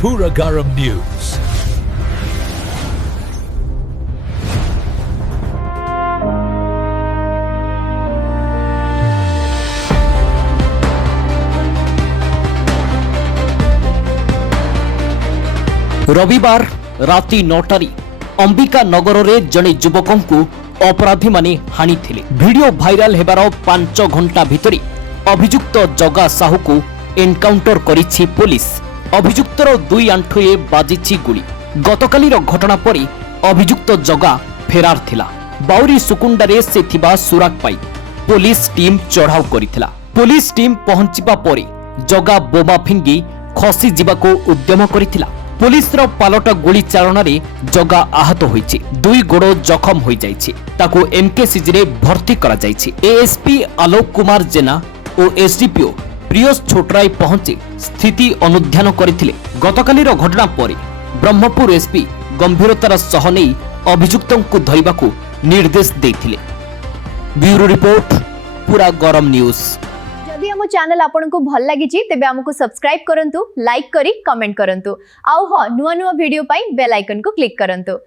Puragaram News. रविवार राति 9टारी अंबिका नगर में जड़े युवक अपराधी माने हानी थिले। वीडियो भाइराल हेबार 5 घंटा भितरी अभियुक्त जगा साहू को एनकाउंटर करिछि पुलिस। अभियुक्तर 2 आंठुए बाजिछि गुली। गतकालीर घटना परी अभियुक्त जगा फेरार थिला। बाउरी सुकुंडारे से थिबा सुराग पाई पुलिस टीम चढ़ाऊ करिथिला। पुलिस टीम पहुंचिबा परी जगा बोमा फिंगी खसी जिबाको उद्यम करिथिला। पुलिस पालट गुली चालन जगा आहत होइछि। 2 गोड़ जखम हो जाइछि। ताको एमकेसीजी रे भर्ती करा जाइछि। एएसपी आलोक कुमार जेना और एसडीपीओ प्रियोस छोटराई पहुंची स्थिति अनुध्यान करथिले। गतकालीर घटना पर ब्रह्मपुर एसपी गंभीरतार सह नै अभियुक्तंकु धरिबाकू निर्देश देथिले। ब्यूरो रिपोर्ट पूरा गरम न्यूज। जदि हम चैनल आपन को भल लगी तेबे हमको सब्सक्राइब करंतु, लाइक करी कमेंट करंतु। आउ नुआ नुआ वीडियो पाई बेल आइकन को क्लिक करंतु।